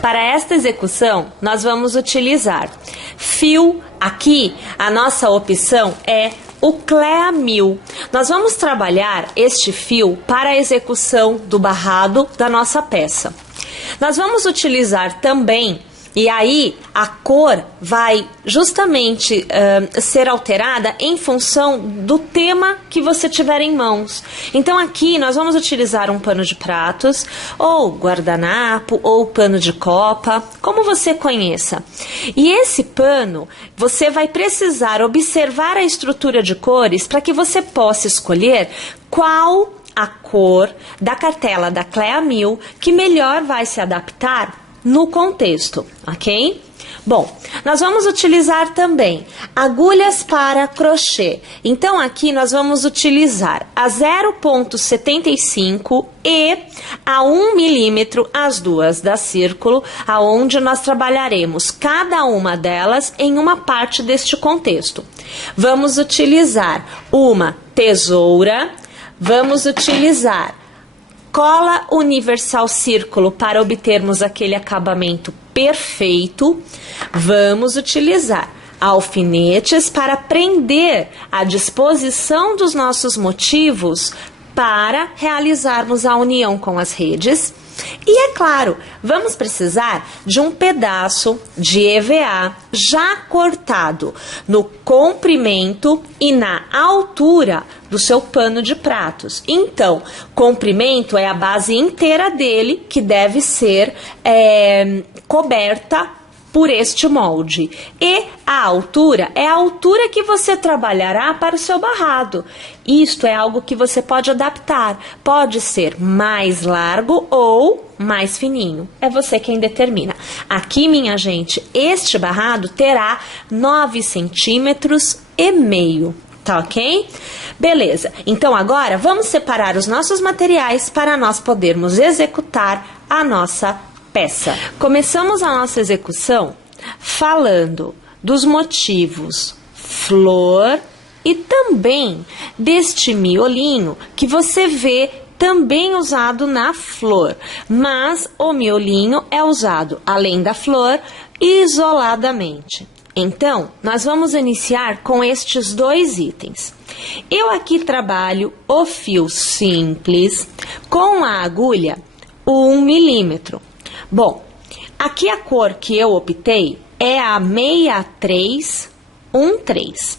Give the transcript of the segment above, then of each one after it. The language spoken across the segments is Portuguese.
Para esta execução, nós vamos utilizar fio. Aqui, a nossa opção é o CLEA 1000. Nós vamos trabalhar este fio para a execução do barrado da nossa peça. Nós vamos utilizar também, e aí a cor vai justamente ser alterada em função do tema que você tiver em mãos. Então aqui nós vamos utilizar um pano de pratos, ou guardanapo, ou pano de copa, como você conheça. E esse pano, você vai precisar observar a estrutura de cores para que você possa escolher qual a cor da cartela da CLEA 1000 que melhor vai se adaptar no contexto, ok? Bom, nós vamos utilizar também agulhas para crochê. Então aqui nós vamos utilizar a 0,75 e a 1 milímetro, as duas da círculo, aonde nós trabalharemos cada uma delas em uma parte deste contexto. Vamos utilizar uma tesoura, vamos utilizar cola universal círculo para obtermos aquele acabamento perfeito. Vamos utilizar alfinetes para prender a disposição dos nossos motivos para realizarmos a união com as redes. E é claro, vamos precisar de um pedaço de EVA já cortado no comprimento e na altura do seu pano de pratos. Então, comprimento é a base inteira dele que deve ser coberta por este molde. E a altura é a altura que você trabalhará para o seu barrado. Isto é algo que você pode adaptar. Pode ser mais largo ou mais fininho. É você quem determina. Aqui, minha gente, este barrado terá 9,5 centímetros. Tá ok? Beleza. Então agora vamos separar os nossos materiais para nós podermos executar a nossa peça. Começamos a nossa execução falando dos motivos flor e também deste miolinho que você vê também usado na flor, mas o miolinho é usado além da flor isoladamente. Então, nós vamos iniciar com estes dois itens. Eu aqui trabalho o fio simples com a agulha 1 milímetro. Bom, aqui a cor que eu optei é a 6313.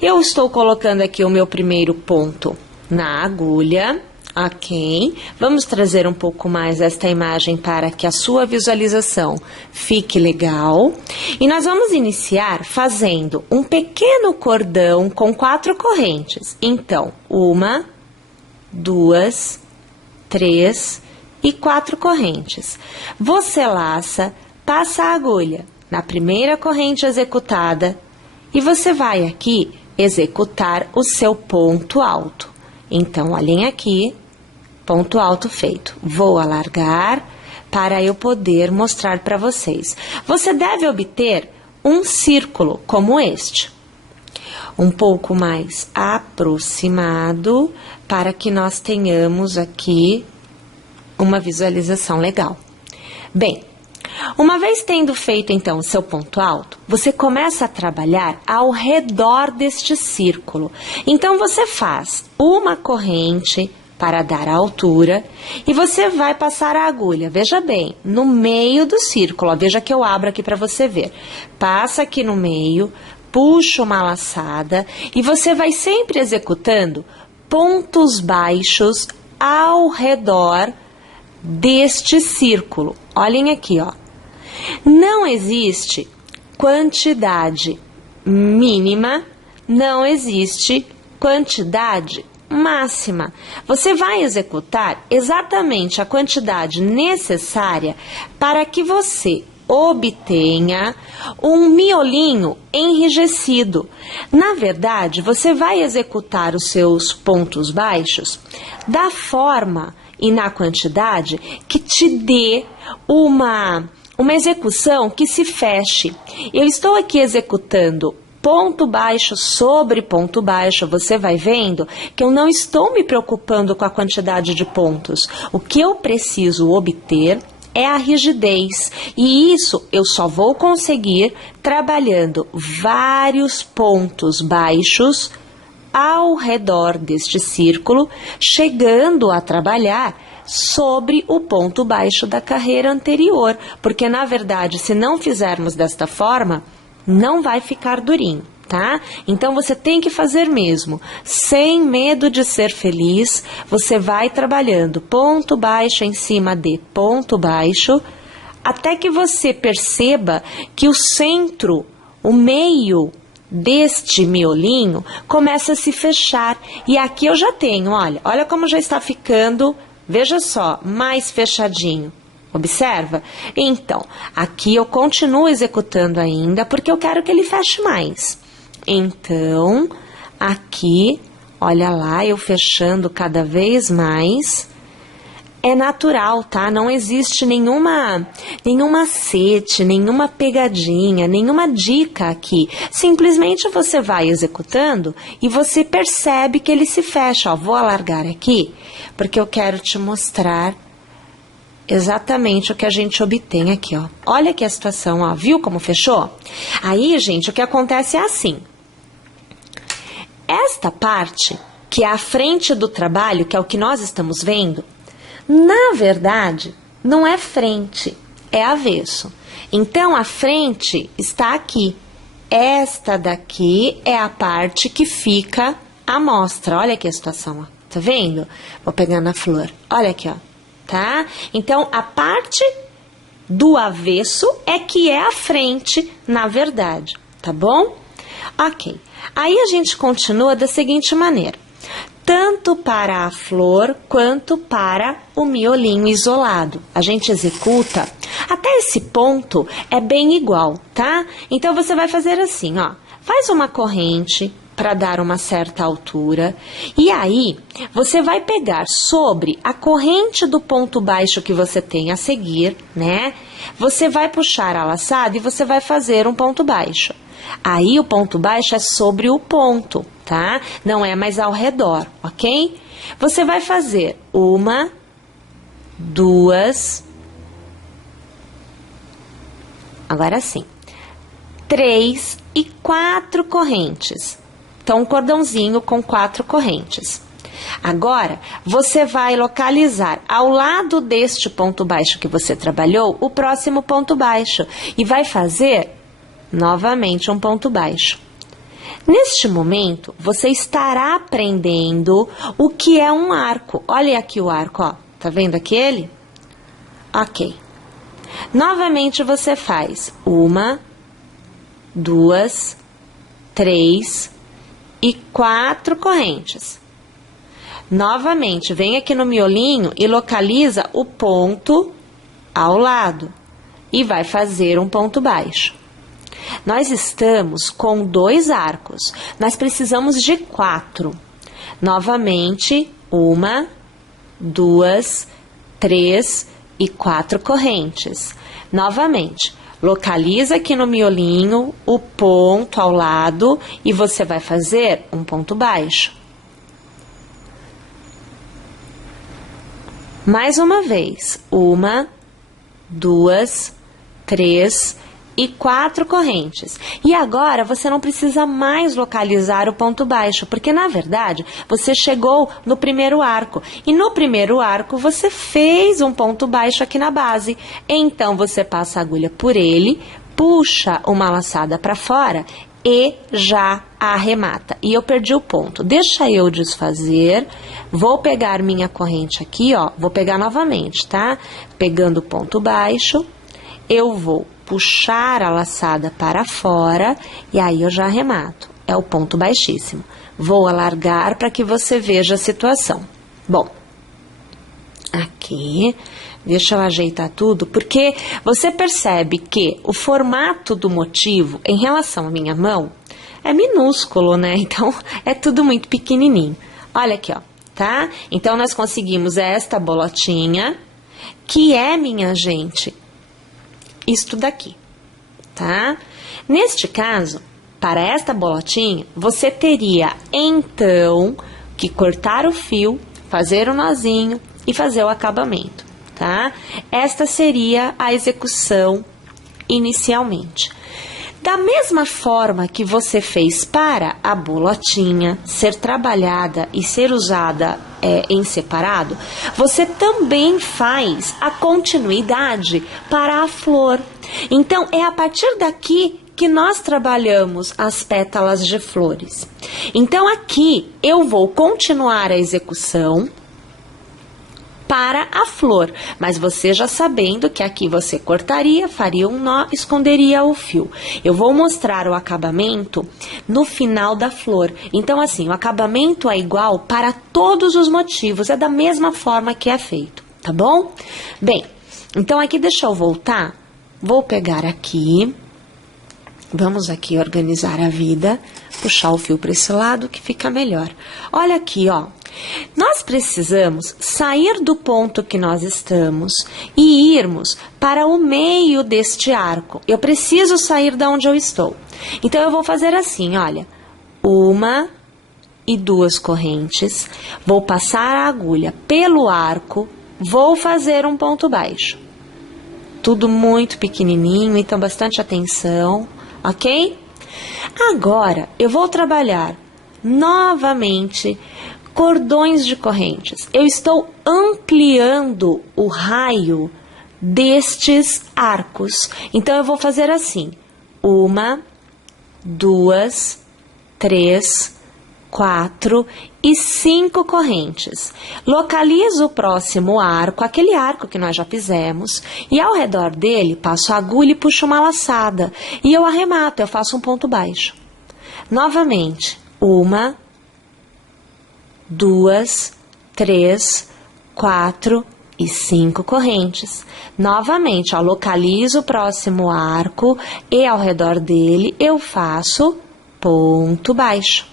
Eu estou colocando aqui o meu primeiro ponto na agulha, ok? Vamos trazer um pouco mais esta imagem para que a sua visualização fique legal. E nós vamos iniciar fazendo um pequeno cordão com 4 correntes. Então, 1, 2, 3 e 4 correntes. Você laça, passa a agulha na primeira corrente executada e você vai aqui executar o seu ponto alto. Então, olhem aqui, ponto alto feito. Vou alargar para eu poder mostrar para vocês. Você deve obter um círculo como este, um pouco mais aproximado para que nós tenhamos aqui uma visualização legal. Bem, uma vez tendo feito então o seu ponto alto, você começa a trabalhar ao redor deste círculo. Então você faz uma corrente para dar a altura e você vai passar a agulha, veja bem, no meio do círculo, ó, veja que eu abro aqui para você ver. Passa aqui no meio, puxa uma laçada e você vai sempre executando pontos baixos ao redor deste círculo. Olhem aqui, ó. Não existe quantidade mínima, não existe quantidade máxima. Você vai executar exatamente a quantidade necessária para que você obtenha um miolinho enrijecido. Na verdade, você vai executar os seus pontos baixos da forma e na quantidade que te dê uma execução que se feche. Eu estou aqui executando ponto baixo sobre ponto baixo, você vai vendo que eu não estou me preocupando com a quantidade de pontos. O que eu preciso obter é a rigidez. E isso eu só vou conseguir trabalhando vários pontos baixos ao redor deste círculo, chegando a trabalhar sobre o ponto baixo da carreira anterior, porque na verdade, se não fizermos desta forma, não vai ficar durinho, tá? Então você tem que fazer mesmo, sem medo de ser feliz, você vai trabalhando ponto baixo em cima de ponto baixo, até que você perceba que o centro, o meio deste miolinho começa a se fechar. E aqui eu já tenho, olha como já está ficando. Veja só, mais fechadinho. Observa? Então, aqui eu continuo executando ainda, porque eu quero que ele feche mais. Então, aqui, olha lá, eu fechando cada vez mais. É natural, tá? Não existe nenhum macete, nenhuma pegadinha, nenhuma dica aqui. Simplesmente você vai executando e você percebe que ele se fecha. Ó, vou alargar aqui, porque eu quero te mostrar exatamente o que a gente obtém aqui, ó. Olha aqui a situação, ó. Viu como fechou? Aí, gente, o que acontece é assim. Esta parte, que é a frente do trabalho, que é o que nós estamos vendo, na verdade, não é frente, é avesso. Então, a frente está aqui. Esta daqui é a parte que fica à mostra. Olha aqui a situação, ó. Tá vendo? Vou pegar na flor. Olha aqui, ó. Tá? Então, a parte do avesso é que é a frente, na verdade. Tá bom? Ok. Aí, a gente continua da seguinte maneira. Tanto para a flor quanto para o miolinho isolado. A gente executa, até esse ponto é bem igual, tá? Então, você vai fazer assim, ó. Faz uma corrente para dar uma certa altura. E aí, você vai pegar sobre a corrente do ponto baixo que você tem a seguir, né? Você vai puxar a laçada e você vai fazer um ponto baixo. Aí, o ponto baixo é sobre o ponto, tá? Não é mais ao redor, ok? Você vai fazer 1, 2, agora sim, 3 e 4 correntes. Então, um cordãozinho com 4 correntes. Agora, você vai localizar ao lado deste ponto baixo que você trabalhou, o próximo ponto baixo. E vai fazer novamente um ponto baixo. Neste momento, você estará aprendendo o que é um arco. Olha aqui o arco, ó. Tá vendo aquele? Ok. Novamente você faz 1, 2, 3 e 4 correntes. Novamente, vem aqui no miolinho e localiza o ponto ao lado. E vai fazer um ponto baixo. Nós estamos com 2 arcos, nós precisamos de 4. Novamente, 1, 2, 3 e 4 correntes. Novamente, localiza aqui no miolinho o ponto ao lado e você vai fazer um ponto baixo. Mais uma vez, 1, 2, 3 e 4 correntes. E agora você não precisa mais localizar o ponto baixo, porque na verdade você chegou no primeiro arco. E no primeiro arco você fez um ponto baixo aqui na base. Então você passa a agulha por ele, puxa uma laçada para fora e já arremata. E eu perdi o ponto. Deixa eu desfazer. Vou pegar minha corrente aqui, ó. Vou pegar novamente, tá? Pegando o ponto baixo, eu vou puxar a laçada para fora e aí eu já arremato. É o ponto baixíssimo. Vou alargar para que você veja a situação. Bom, aqui, deixa eu ajeitar tudo, porque você percebe que o formato do motivo em relação à minha mão é minúsculo, né? Então, é tudo muito pequenininho. Olha aqui, ó, tá? Então, nós conseguimos esta bolotinha, que é, minha gente, isto daqui, tá? Neste caso, para esta bolotinha, você teria, então, que cortar o fio, fazer o nozinho e fazer o acabamento, tá? Esta seria a execução inicialmente. Da mesma forma que você fez para a bolotinha ser trabalhada e ser usada em separado, você também faz a continuidade para a flor. Então, é a partir daqui que nós trabalhamos as pétalas de flores. Então, aqui eu vou continuar a execução para a flor, mas você já sabendo que aqui você cortaria, faria um nó, esconderia o fio. Eu vou mostrar o acabamento no final da flor. Então, assim, o acabamento é igual para todos os motivos, é da mesma forma que é feito, tá bom? Bem, então aqui deixa eu voltar, vou pegar aqui, vamos aqui organizar a vida, puxar o fio para esse lado que fica melhor. Olha aqui, ó. Nós precisamos sair do ponto que nós estamos e irmos para o meio deste arco. Eu preciso sair de onde eu estou. Então, eu vou fazer assim, olha. 1 e 2 correntes. Vou passar a agulha pelo arco. Vou fazer um ponto baixo. Tudo muito pequenininho, então bastante atenção, ok? Agora, eu vou trabalhar novamente cordões de correntes. Eu estou ampliando o raio destes arcos. Então, eu vou fazer assim. 1, 2, 3, 4 e 5 correntes. Localizo o próximo arco, aquele arco que nós já fizemos, e ao redor dele passo a agulha e puxo uma laçada. E eu arremato, eu faço um ponto baixo. Novamente. 1, 2, 3, 4 e 5 correntes. Novamente, ó, localizo o próximo arco e ao redor dele eu faço ponto baixo.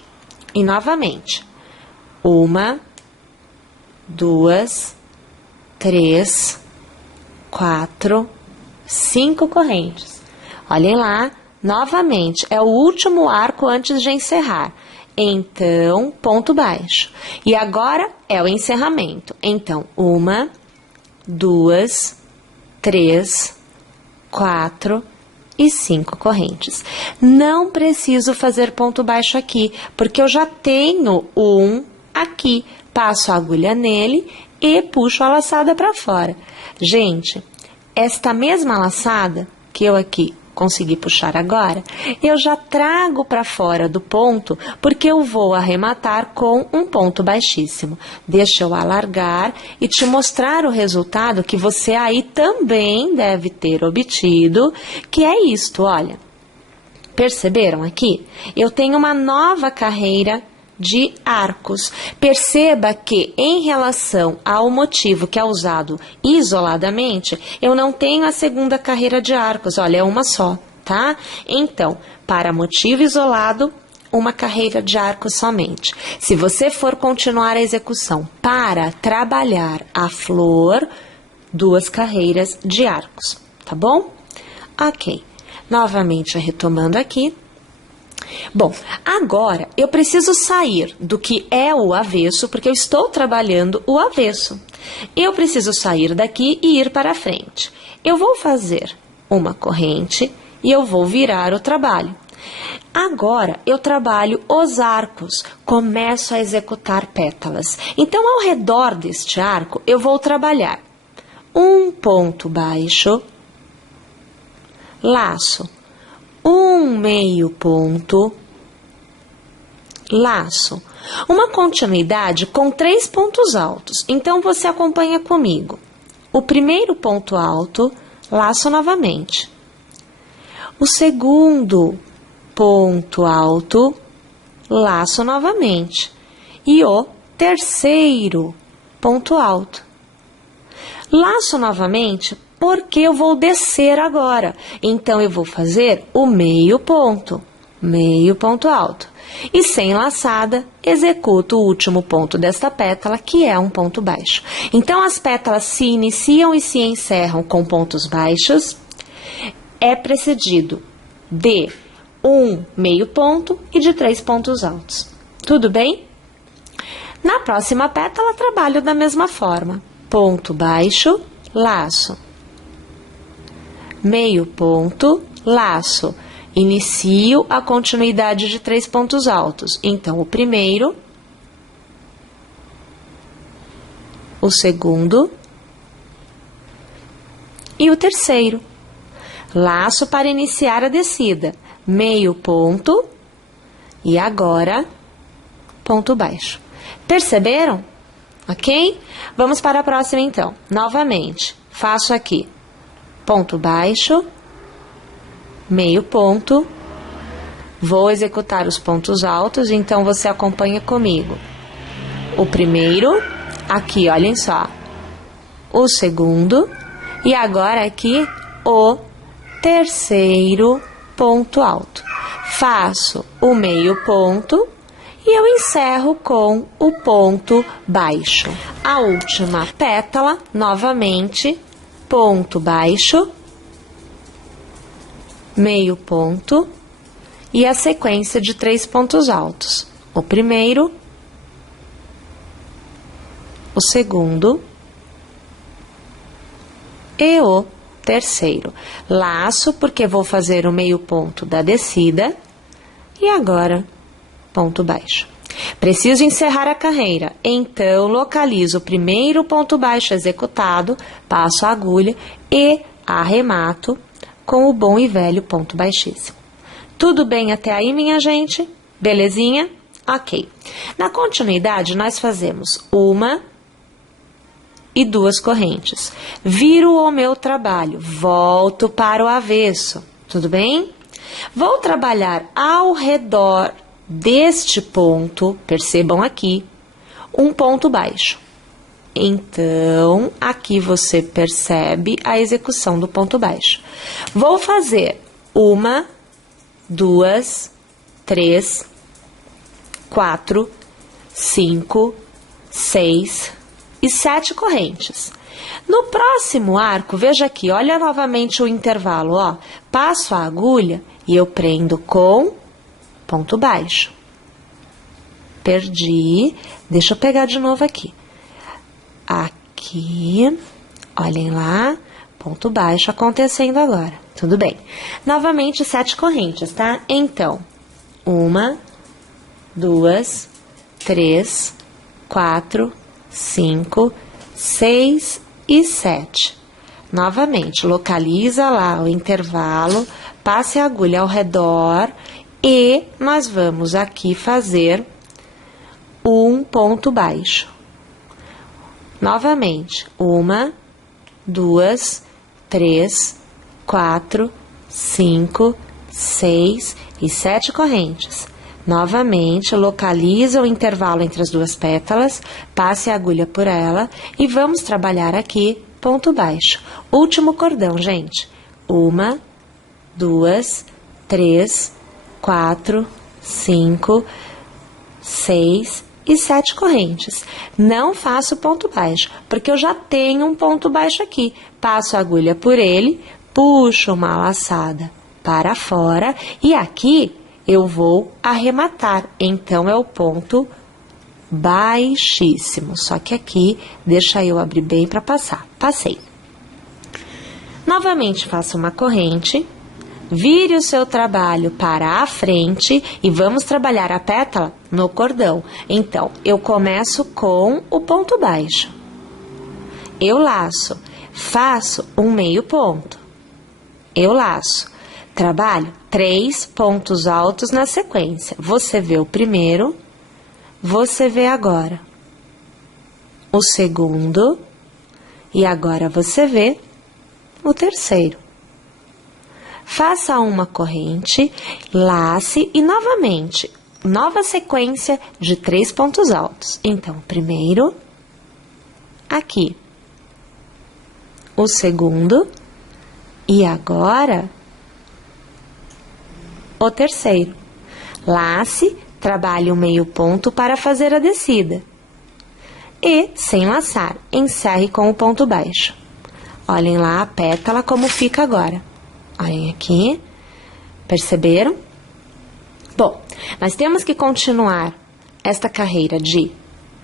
E novamente, 1, 2, 3, 4, 5 correntes. Olhem lá, novamente, é o último arco antes de encerrar. Então, ponto baixo. E agora é o encerramento. Então, 1, 2, 3, 4 e 5 correntes. Não preciso fazer ponto baixo aqui, porque eu já tenho um aqui. Passo a agulha nele e puxo a laçada para fora. Gente, esta mesma laçada que eu aqui consegui puxar agora, eu já trago para fora do ponto, porque eu vou arrematar com um ponto baixíssimo. Deixa eu alargar e te mostrar o resultado que você aí também deve ter obtido, que é isto, olha. Perceberam aqui? Eu tenho uma nova carreira de arcos. Perceba que, em relação ao motivo que é usado isoladamente, eu não tenho a segunda carreira de arcos, olha, é uma só, tá? Então, para motivo isolado, uma carreira de arcos somente. Se você for continuar a execução para trabalhar a flor, 2 carreiras de arcos, tá bom? Ok. Novamente, retomando aqui. Bom, agora eu preciso sair do que é o avesso, porque eu estou trabalhando o avesso. Eu preciso sair daqui e ir para frente. Eu vou fazer uma corrente e eu vou virar o trabalho. Agora eu trabalho os arcos, começo a executar pétalas. Então, ao redor deste arco, eu vou trabalhar um ponto baixo, laço, um meio ponto, laço, uma continuidade com 3 pontos altos. Então, você acompanha comigo. O primeiro ponto alto, laço novamente. O segundo ponto alto, laço novamente. E o terceiro ponto alto. Laço novamente, porque eu vou descer agora. Então, eu vou fazer o meio ponto alto. E sem laçada, executo o último ponto desta pétala, que é um ponto baixo. Então, as pétalas se iniciam e se encerram com pontos baixos. É precedido de um meio ponto e de 3 pontos altos. Tudo bem? Na próxima pétala, trabalho da mesma forma. Ponto baixo, laço. Meio ponto, laço. Inicio a continuidade de 3 pontos altos. Então, o primeiro, o segundo e o terceiro. Laço para iniciar a descida. Meio ponto e agora ponto baixo. Perceberam? Ok? Vamos para a próxima, então. Novamente, faço aqui ponto baixo, meio ponto, vou executar os pontos altos, então você acompanha comigo. O primeiro, aqui, olhem só, o segundo, e agora aqui o terceiro ponto alto. Faço o meio ponto e eu encerro com o ponto baixo. A última pétala, novamente, ponto baixo, meio ponto e a sequência de 3 pontos altos. O primeiro, o segundo e o terceiro. Laço, porque vou fazer o meio ponto da descida e agora ponto baixo. Preciso encerrar a carreira, então localizo o primeiro ponto baixo executado, passo a agulha e arremato com o bom e velho ponto baixíssimo. Tudo bem até aí, minha gente? Belezinha? Ok. Na continuidade, nós fazemos 1 e 2 correntes. Viro o meu trabalho, volto para o avesso, tudo bem? Vou trabalhar ao redor deste ponto, percebam aqui, um ponto baixo. Então, aqui você percebe a execução do ponto baixo. Vou fazer 1, 2, 3, 4, 5, 6 e 7 correntes. No próximo arco, veja aqui, olha novamente o intervalo, ó. Passo a agulha e eu prendo com ponto baixo. Perdi. Deixa eu pegar de novo aqui. Aqui, olhem lá, ponto baixo acontecendo agora. Tudo bem. Novamente, 7 correntes, tá? Então, 1, 2, 3, 4, 5, 6 e 7. Novamente, localiza lá o intervalo, passe a agulha ao redor e nós vamos aqui fazer um ponto baixo. Novamente, 1, 2, 3, 4, 5, 6 e 7 correntes. Novamente, localiza o intervalo entre as duas pétalas, passe a agulha por ela e vamos trabalhar aqui ponto baixo. Último cordão, gente. 1, 2, 3, 4, 5, 6 e 7 correntes. Não faço ponto baixo, porque eu já tenho um ponto baixo aqui. Passo a agulha por ele, puxo uma laçada para fora e aqui eu vou arrematar. Então, é o ponto baixíssimo. Só que aqui, deixa eu abrir bem para passar. Passei. Novamente, faço uma corrente. Vire o seu trabalho para a frente e vamos trabalhar a pétala no cordão. Então, eu começo com o ponto baixo. Eu laço, faço um meio ponto. Eu laço, trabalho 3 pontos altos na sequência. Você vê o primeiro, você vê agora o segundo e agora você vê o terceiro. Faça uma corrente, lace e novamente, nova sequência de 3 pontos altos. Então, primeiro, aqui, o segundo e agora o terceiro. Lace, trabalhe o meio ponto para fazer a descida. E, sem laçar, encerre com o ponto baixo. Olhem lá a pétala como fica agora. Olhem aqui, perceberam? Bom, nós temos que continuar esta carreira de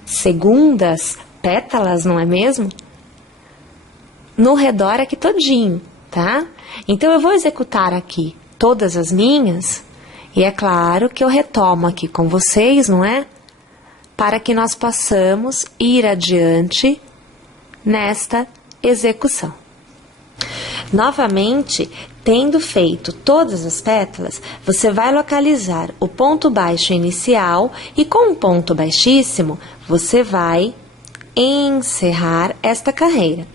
segundas pétalas, não é mesmo? no redor aqui todinho, tá? Então, eu vou executar aqui todas as minhas, e é claro que eu retomo aqui com vocês, não é? Para que nós possamos ir adiante nesta execução. Novamente, tendo feito todas as pétalas, você vai localizar o ponto baixo inicial e com um ponto baixíssimo, você vai encerrar esta carreira.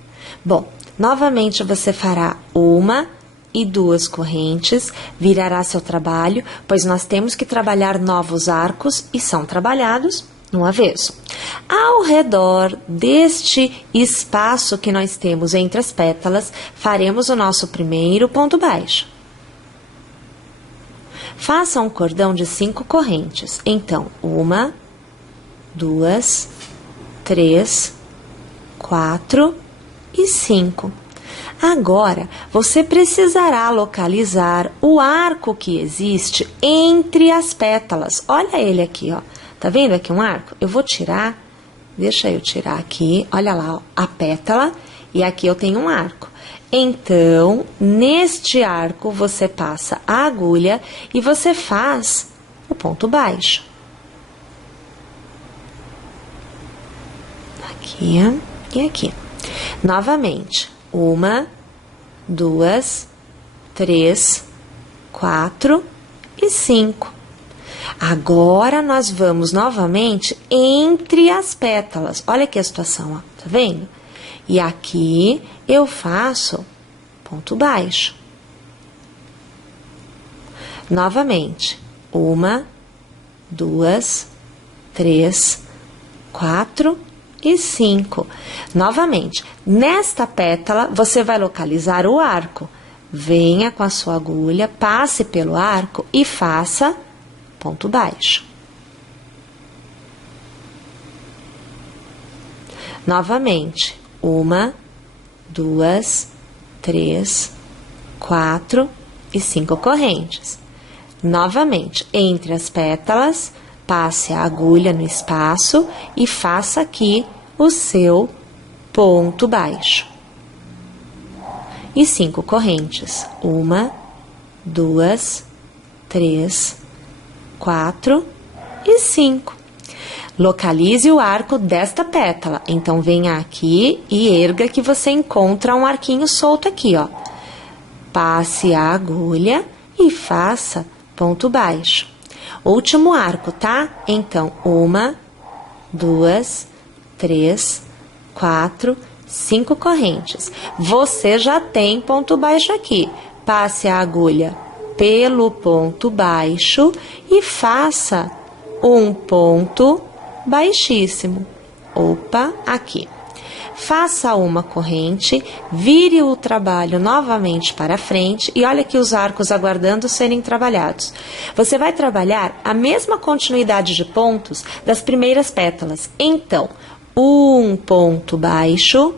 Bom, novamente você fará 1 e 2 correntes, virará seu trabalho, pois nós temos que trabalhar novos arcos e são trabalhados no avesso. Ao redor deste espaço que nós temos entre as pétalas, faremos o nosso primeiro ponto baixo. Faça um cordão de 5 correntes. Então, 1, 2, 3, 4 e 5. Agora, você precisará localizar o arco que existe entre as pétalas. Olha ele aqui, ó. Tá vendo aqui um arco? Eu vou tirar, deixa eu tirar aqui, olha lá, ó, a pétala, e aqui eu tenho um arco. Então, neste arco, você passa a agulha e você faz o ponto baixo. Aqui e aqui. Novamente, 1, 2, 3, 4 e 5. Agora, nós vamos novamente entre as pétalas. Olha aqui a situação, ó, tá vendo? E aqui eu faço ponto baixo. Novamente, 1, 2, 3, 4 e 5. Novamente, nesta pétala, você vai localizar o arco. Venha com a sua agulha, passe pelo arco e faça ponto baixo. Novamente, 1, 2, 3, 4 e 5 correntes. Novamente, entre as pétalas, passe a agulha no espaço e faça aqui o seu ponto baixo. E 5 correntes. 1, 2, 3, 4 e 5. Localize o arco desta pétala. Então, venha aqui e erga que você encontra um arquinho solto aqui, ó. Passe a agulha e faça ponto baixo. Último arco, tá? Então, 1, 2, 3, 4, 5 correntes. Você já tem ponto baixo aqui. Passe a agulha pelo ponto baixo e faça um ponto baixíssimo. Opa, aqui. Faça uma corrente, vire o trabalho novamente para frente e olha aqui os arcos aguardando serem trabalhados. Você vai trabalhar a mesma continuidade de pontos das primeiras pétalas. Então, um ponto baixo,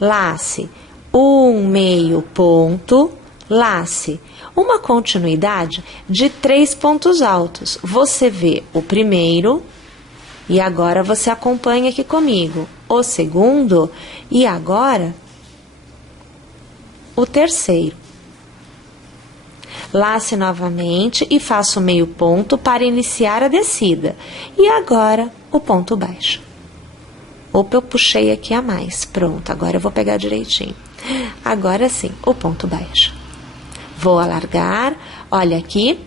lace, um meio ponto, lace. Uma continuidade de 3 pontos altos. Você vê o primeiro e agora você acompanha aqui comigo o segundo e agora o terceiro. Lace novamente e faça o meio ponto para iniciar a descida. E agora o ponto baixo. Opa, eu puxei aqui a mais. Pronto, agora eu vou pegar direitinho. Agora sim, o ponto baixo. Vou alargar, olha aqui,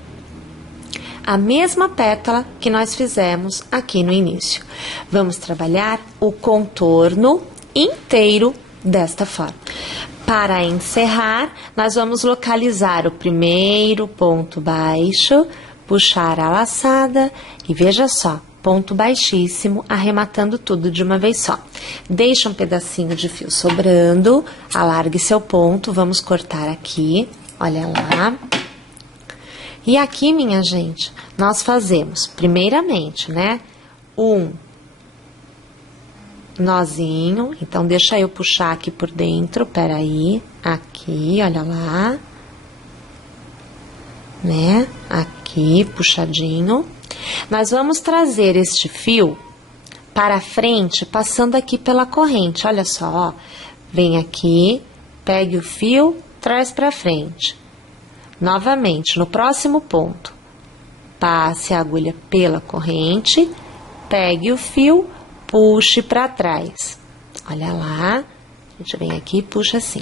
a mesma pétala que nós fizemos aqui no início. Vamos trabalhar o contorno inteiro desta forma. Para encerrar, nós vamos localizar o primeiro ponto baixo, puxar a laçada e veja só, ponto baixíssimo, arrematando tudo de uma vez só. Deixa um pedacinho de fio sobrando, alargue seu ponto, vamos cortar aqui, olha lá. E aqui, minha gente, nós fazemos, primeiramente, né, um nozinho. Então, deixa eu puxar aqui por dentro, peraí, aqui, olha lá, né, aqui, puxadinho. Nós vamos trazer este fio para frente, passando aqui pela corrente, olha só, ó. vem aqui, pegue o fio, traz para frente. Novamente, no próximo ponto, passe a agulha pela corrente, pegue o fio, puxe para trás. Olha lá, a gente vem aqui e puxa assim.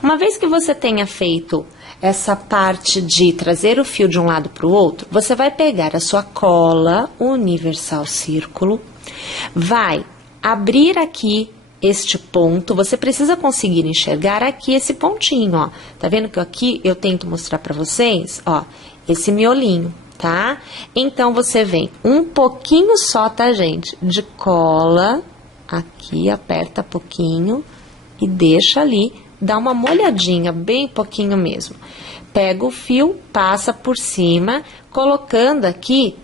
Uma vez que você tenha feito essa parte de trazer o fio de um lado para o outro, você vai pegar a sua cola universal círculo, vai abrir aqui este ponto, você precisa conseguir enxergar aqui esse pontinho, ó. Tá vendo que aqui eu tento mostrar para vocês, ó, esse miolinho, tá? Então, você vem um pouquinho só, tá, gente? De cola, aqui, aperta pouquinho e deixa ali, dá uma molhadinha, bem pouquinho mesmo. Pega o fio, passa por cima, colocando aqui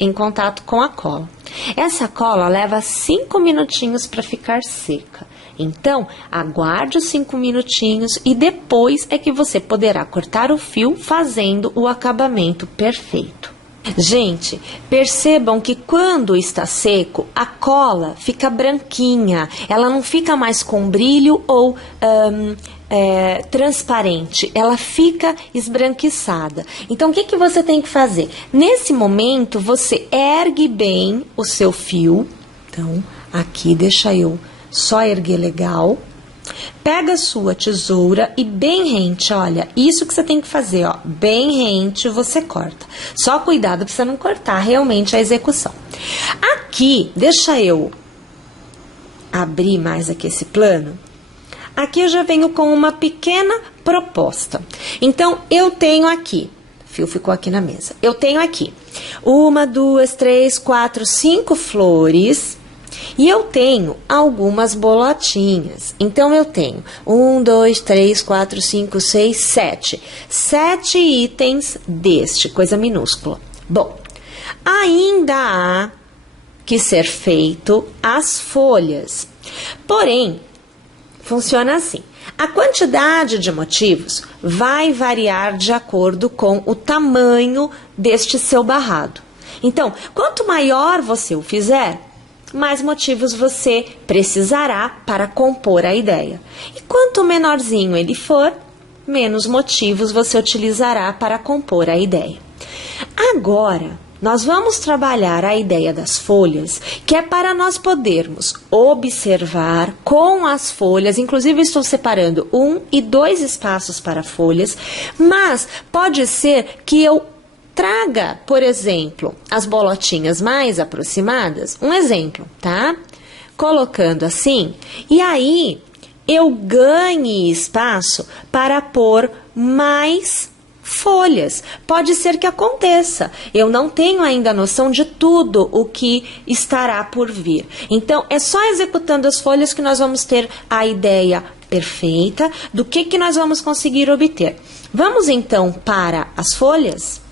em contato com a cola. Essa cola leva 5 minutinhos para ficar seca. Então, aguarde os 5 minutinhos e depois é que você poderá cortar o fio fazendo o acabamento perfeito. Gente, percebam que quando está seco, a cola fica branquinha, ela não fica mais com brilho ou transparente, ela fica esbranquiçada. Então, o que que você tem que fazer? Nesse momento, você ergue bem o seu fio. Então, aqui deixa eu só erguer legal. Pega a sua tesoura e bem rente, olha, isso que você tem que fazer, ó, bem rente você corta. Só cuidado para você não cortar realmente a execução. Aqui, deixa eu abrir mais aqui esse plano. Aqui eu já venho com uma pequena proposta. Então, eu tenho aqui, o fio ficou aqui na mesa, eu tenho aqui 1, 2, 3, 4, 5 flores e eu tenho algumas bolotinhas. Então, eu tenho 1, 2, 3, 4, 5, 6, 7. 7 itens deste, coisa minúscula. Bom, ainda há que ser feito as folhas. Porém, funciona assim. A quantidade de motivos vai variar de acordo com o tamanho deste seu barrado. Então, quanto maior você o fizer, mais motivos você precisará para compor a ideia. E quanto menorzinho ele for, menos motivos você utilizará para compor a ideia. Agora, nós vamos trabalhar a ideia das folhas, que é para nós podermos observar com as folhas, inclusive estou separando 1 e 2 espaços para folhas, mas pode ser que eu traga, por exemplo, as bolotinhas mais aproximadas, um exemplo, tá? Colocando assim, e aí eu ganhe espaço para pôr mais folhas. Pode ser que aconteça. Eu não tenho ainda noção de tudo o que estará por vir. Então, é só executando as folhas que nós vamos ter a ideia perfeita do que nós vamos conseguir obter. Vamos então para as folhas?